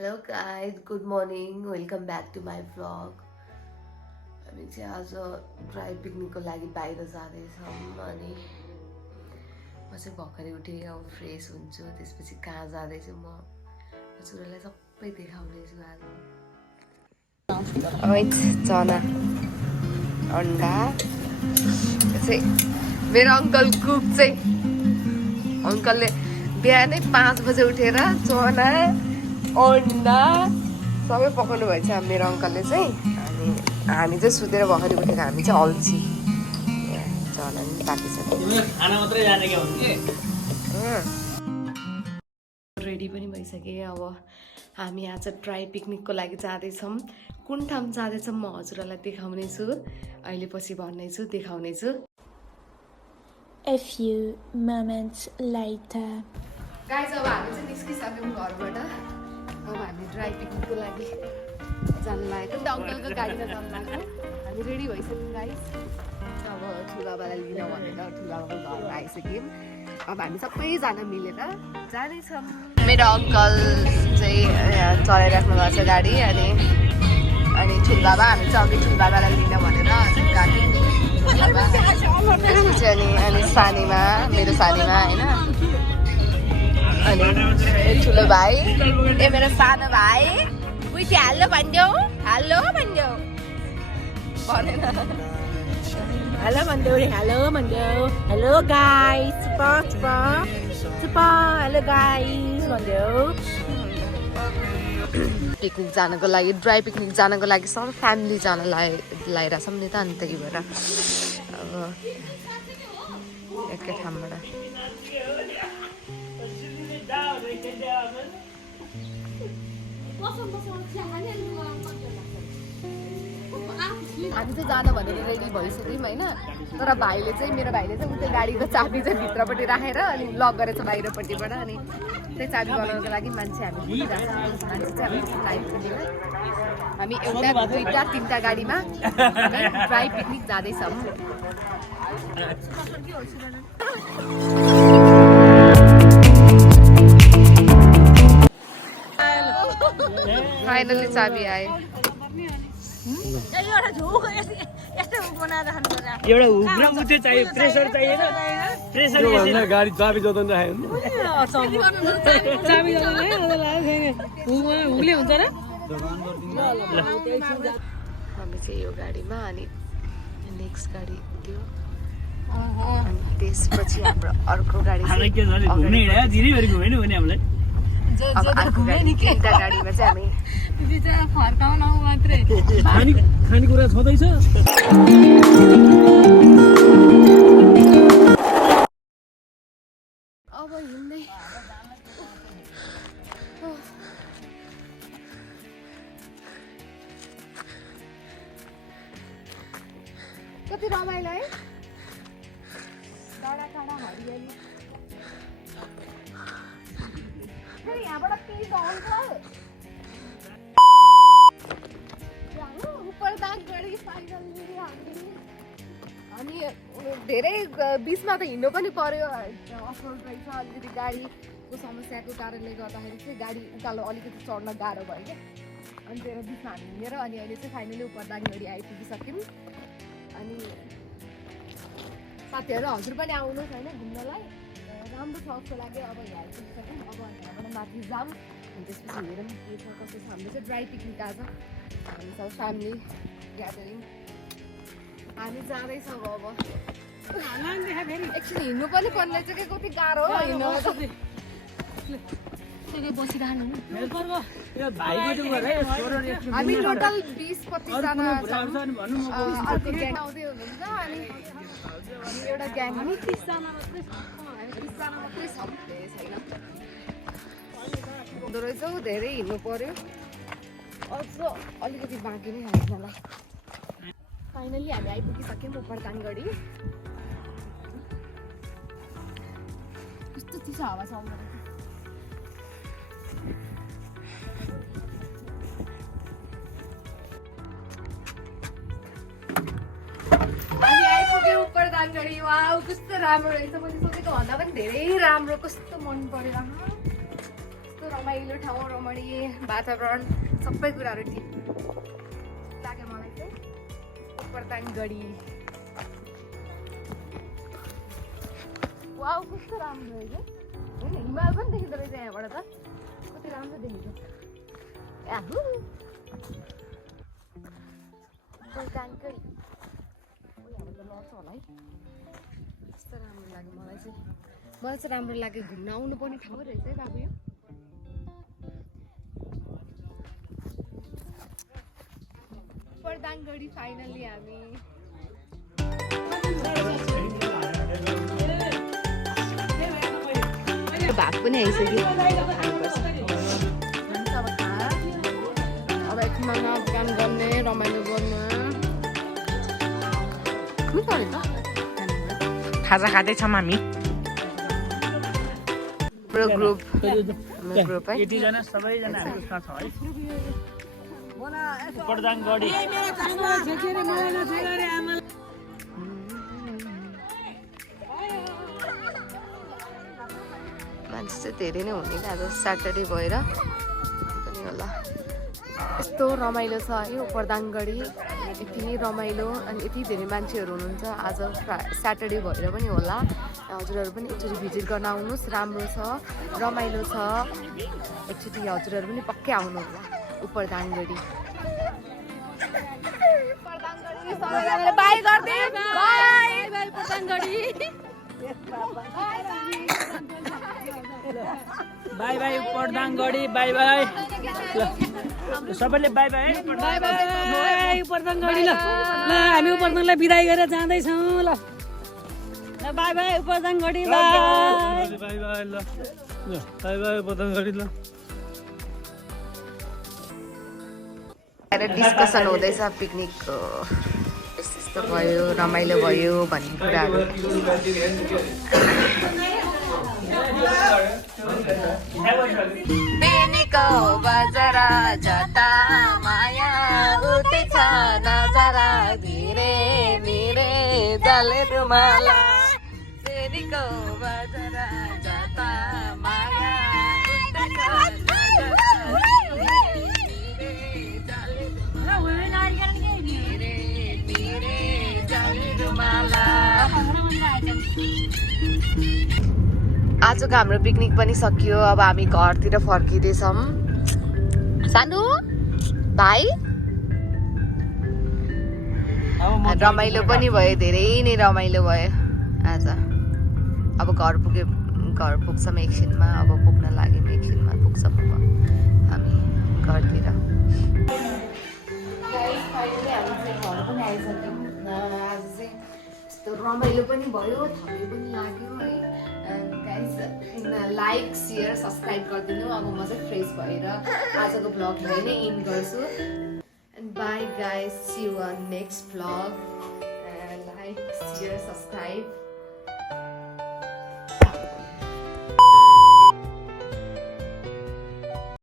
Hello guys, good morning. Welcome back to my vlog. हामी चाहिँ आज ड्राई पिकनिकको लागि बाहिर जाँदैछौँ अनि म चाहिँ भर्खरै उठेँ अब फ्रेस हुन्छु त्यसपछि कहाँ जाँदैछु म हजुरहरूलाई सबै देखाउनेछु आज चना अन्डा चाहिँ मेरो अङ्कल कुक चाहिँ अङ्कलले बिहानै 5 बजे उठेर चना अन्डा सबै पकाउनु भएछ मेरो अङ्कलले चाहिँ अनि हामी चाहिँ सुतेर भर्खरै उठेको हामी चाहिँ अल्छी चना नि पाकिसक्यो खाना मात्रै जाने के हुन्छ रेडी पनि भइसके अब हामी आज ड्राई पिकनिकको लागि जाँदैछौँ कुन ठाउँ जाँदैछौँ म हजुरहरूलाई देखाउने छु अहिले पछि भन्नेछु देखाउने छु A few moments later. Guys अब हामी चाहिँ निस्किसक्यौँ घरबाट अब हामी ड्राई पिकनिकको लागि जानु लागेको नि त अङ्कलको गाडीमा जानु लागेको हामी रेडी भइसक्यौँ गाइज अब ठुलाबालाई लिन भनेर ठुलाबाको घरमा आइसक्यौँ अब हामी सबैजना मिलेर जाँदैछौँ मेरो अङ्कल चाहिँ चलाइराख्नु भएको छ गाडी अनि ठुलबाबा हामी चाहिँ अघि ठुलबाबालाई लिन भनेर गएको त्यसपछि अनि सानीमा मेरो सानीमा होइन अनि ठुलो भाइ मेरो सानो भाइ उइटी हाल्लो भनिदेऊ भनेन Hello, Mandori. Hello, Mando. Hello, guys. Super. Hello, guys. Mando. Picnic जानको लागि ड्राई पिकनिक जानको लागि सबै फ्यामिली जान लगाइरहेको छौँ नि त अनि त्यही भएर अब एकै ठाउँबाट हामी चाहिँ जान भनेर रेडी भइसक्यौँ होइन तर भाइले चाहिँ मेरो भाइले चाहिँ उतै गाडीको चाबी चाहिँ भित्रपट्टि राखेर अनि लक गरेछ बाहिरपट्टिबाट अनि त्यही चाबी बनाउनको लागि मान्छे हामी हामी एउटा दुईवटा तिनवटा गाडीमा ड्राई पिकनिक जाँदैछौँ फाइनली चाबी आयो एउटा हुक्रा मुटे चाहियो प्रेसर चाहिएन प्रेसर यसले गाडी चाबी जोड्न राख्यो चाबी जोड्न हुक्ले हुन्छ र हामी चाहिँ यो गाडीमा अनि नेक्स्ट गाडी त्यो अनि त्यसपछि हाम्रो अर्को गाडी घुम्ने हिँडा दिनैभरि घुमेन भने हामीलाई अब अर्को गाडी तिनवटा गाडीमा चाहिँ हामी फर्काउन मात्रै खानेकुरा छँदैछ अब हिँड्दै कति रमाइलो है डाँडा काँडा हरियाली फेरि यहाँबाट पिस आउँछ उपरदाङ गढी फाइनली अनि धेरै बिचमा त हिँड्नु पनि पर्यो अफरोड रहेछ अलिकति गाडीको समस्याको कारणले गर्दाखेरि चाहिँ गाडी उकालो अलिकति चढ्न गाह्रो भयो क्या अनि त्यही बिचमा हामी हिँडेर अनि अहिले चाहिँ फाइनली उपरदाङ गढी आइपुगिसक्यौँ अनि साथीहरू हजुर पनि आउनुहोस् होइन घुम्नलाई राम्रो छ जस्तो लाग्यो अब यहाँ आइपुगिसक्यौँ अब यहाँबाट माथि जाऊँ अनि त्यसपछि हेरौँ के छ कस्तो छ हाम्रो चाहिँ ड्राई पिकनिक आज हामी सब फ्यामिली ग्यादरिङ हामी जाँदैछौँ अब एकछिन हिँड्नु पनि पर्ने चाहिँ के कति गाह्रो हो हिँड्नु हामी टोटल 20-25 जना अर्को ग्याङ आउँदै हुनुहुन्छ अनि एउटा ग्याङ 30 जना मात्रै छौँ छैन हुँदो रहेछ धेरै हिँड्नु पर्यो अझ अलिकति बाँकी नै हामीलाई फाइनली हामी आइपुगिसक्यौँ उपरदाङ गढी कस्तो चिसो हावा छ आउँदो हामी आइपुग्यौँ उपरदाङ गढी वाउ कस्तो राम्रो रहेछ मैले सोचेको भन्दा पनि धेरै राम्रो कस्तो मन पर्यो कस्तो रमाइलो ठाउँ रमणीय वातावरण सबै कुराहरू ठिक लाग्यो मलाई चाहिँ उपरदाङ गढी वाउ कस्तो राम्रो रहेछ होइन हिमाल पनि देखिँदो रहेछ यहाँबाट त कति राम्रो देखिन्छ याहु उपरदाङ गढी यहाँबाट त लड्छ होला है कस्तो राम्रो लाग्यो मलाई चाहिँ राम्रो लाग्यो घुम्न आउनु पर्ने ठाउँ रहेछ है बाबु यो उपरदाङ गढी फाइनली हामी भात पनि आइसक्यो अब एकछिनमा नाचगान गर्ने रमाइलो गर्ने खाजा खाँदैछौँ हामी ग्रुप है यतिजना सबैजना उसमा छ है उपरदाङ गढी मान्छे चाहिँ धेरै नै हुने आज स्याटरडे भएर पनि होला यस्तो रमाइलो छ है उपरदाङ गढी यति नै रमाइलो अनि यति धेरै मान्छेहरू हुनुहुन्छ आज स्याटरडे भएर पनि होला हजुरहरू पनि एकचोटि भिजिट गर्न आउनुहोस् राम्रो छ रमाइलो छ एकचोटि हजुरहरू पनि पक्कै आउनु होला उपरदाङ गढी बाई गर्दै by by उपरदाङ Garhi by by उपरदाङ Garhi by by सबैले बाई बाई बाई बाई उपरदाङ गढी ल हामी उपरदाङलाई बिदाई गरेर जाँदैछौँ ल by by उपरदाङ Garhi by by by ल बाई बाई उपरदाङ गढी ल डिस्कसन हुँदैछ पिकनिकको यस्तो भयो रमाइलो भयो भन्ने कुराहरू बेनीको बजारा जता माया उठ्छ नजरा धीरे धीरे जले रुमाला बेनीको बजारा जता माया आजको हाम्रो पिकनिक पनि सकियो अब हामी घरतिर फर्किँदैछौँ सानु भाइ रमाइलो पनि भयो धेरै नै रमाइलो भयो आज अब घर पुग्छौँ एकछिनमा अब पुग्न लाग्यौँ एकछिनमा पुग्छौँ अब हामी घरतिर घर पनि आइसक्यौँ आज चाहिँ यस्तो रमाइलो पनि भयो थपी पनि लाग्यो है गाइस लाइक सेयर सब्सक्राइब गरिदिनु अब म चाहिँ फ्रेस भएर आजको भ्लग यही नै इन्ड गर्छु and bye guys see you on next vlog like share subscribe